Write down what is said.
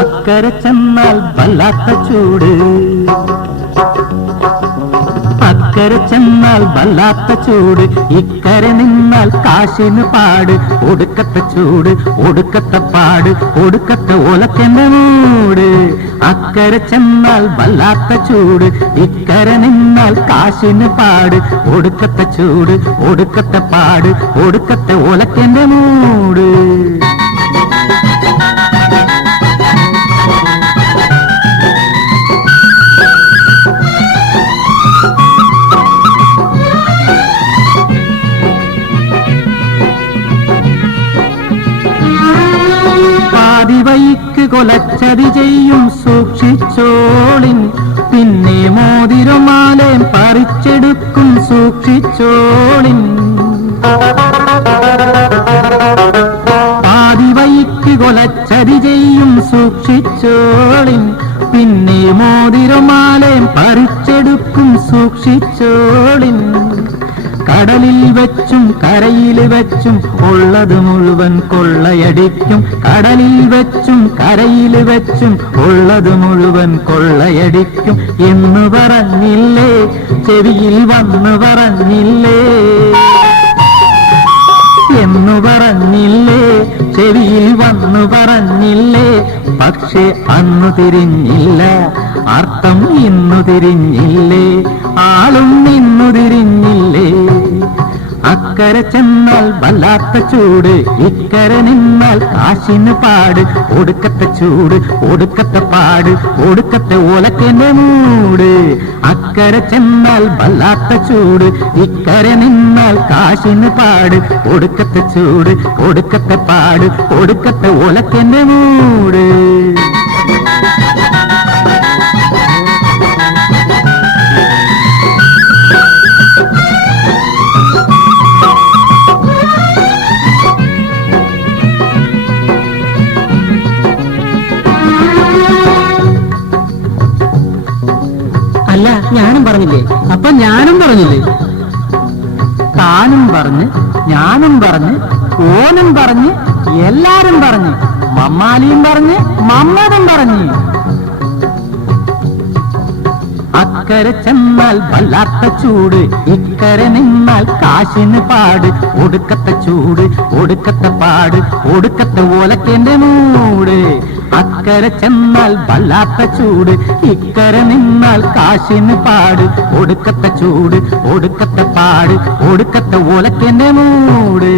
അക്കരെ ചെന്നാൽ വല്ലാത്ത ചൂട്, അക്കരെ ചെന്നാൽ വല്ലാത്ത ചൂട്, ഇക്കരെ നിന്നാൽ കാശിന് പാട്. ഒടുക്കത്തെ ചൂട്, ഒടുക്കത്തെ പാട്, ഒടുക്കത്തെ ഒലക്കെന്റെ മൂട്. അക്കരെ ചെന്നാൽ വല്ലാത്ത ചൂട്, ഇക്കരെ നിന്നാൽ കാശിന് പാട്. ഒടുക്കത്തെ ചൂട്, ഒടുക്കത്തെ പാട്, ഒടുക്കത്തെ ഒലക്കെന്റെ മൂട്. പാതിവയ്ക്ക് കൊലച്ചതി ചെയ്യും സൂക്ഷിച്ചോളിൻ, പിന്നെ മോതിരമാലയും പറിച്ചെടുക്കും സൂക്ഷിച്ചോളിൻ. പാതിവയ്ക്ക് കൊലച്ചതി ചെയ്യും സൂക്ഷിച്ചോളിൻ, പിന്നെ മോതിരമാലയും പറിച്ചെടുക്കും സൂക്ഷിച്ചോളിൻ. കടലിൽ വെച്ചും കരയിൽ വെച്ചും ഉള്ളത് മുഴുവൻ കൊള്ളയടിക്കും. കടലിൽ വെച്ചും കരയിൽ വെച്ചും ഉള്ളത് മുഴുവൻ കൊള്ളയടിക്കും എന്ന് പറഞ്ഞില്ലേ, ചെവിയിൽ വന്നു പറഞ്ഞില്ലേ, എന്നു പറഞ്ഞില്ലേ, ചെവിയിൽ വന്നു പറഞ്ഞില്ലേ. പക്ഷേ അന്നു തിരിഞ്ഞില്ല, അർത്ഥം ഇന്നു തിരിഞ്ഞില്ലേ, ആളും ഇന്നു തിരിഞ്ഞില്ലേ. അക്കരെ ചെന്നാൽ വല്ലാത്ത ചൂട്, ഇക്കരെ നിന്നാൽ കാശിന് പാട്. ഒടുക്കത്തെ ചൂട്, ഒടുക്കത്തെ പാട്, ഒടുക്കത്തെ ഒലക്കെന്റെ മൂട്. അക്കരെ ചെന്നാൽ വല്ലാത്ത ചൂട്, ഇക്കരെ നിന്നാൽ കാശിന് പാട്. ഒടുക്കത്തെ ചൂട്, ഒടുക്കത്തെ പാട്, ഒടുക്കത്തെ ഒലക്കെന്റെ മൂട്. അല്ല, ഞാനും പറഞ്ഞില്ലേ? അപ്പൊ ഞാനും പറഞ്ഞില്ലേ? താനും പറഞ്ഞ്, ഞാനും പറഞ്ഞ്, ഓനും പറഞ്ഞ്, എല്ലാരും പറഞ്ഞ്, മമ്മാലിയും പറഞ്ഞ്, മമ്മതും പറഞ്ഞ്. അക്കരെ ചെന്നാൽ വല്ലാത്ത ചൂട്, ഇക്കരെ നിന്നാൽ കാശിന് പാട്. ഒടുക്കത്തെ ചൂട്, ഒടുക്കത്തെ പാട്, ഒടുക്കത്തെ ഒലക്കെന്റെ മൂട്. അക്കരെ ചെന്നാൽ വല്ലാത്ത ചൂട്, ഇക്കരെ നിന്നാൽ കാശിന് പാട്. ഒടുക്കത്തെ ചൂട്, ഒടുക്കത്തെ പാട്, ഒടുക്കത്തെ ഒലക്കെന്റെ മൂട്.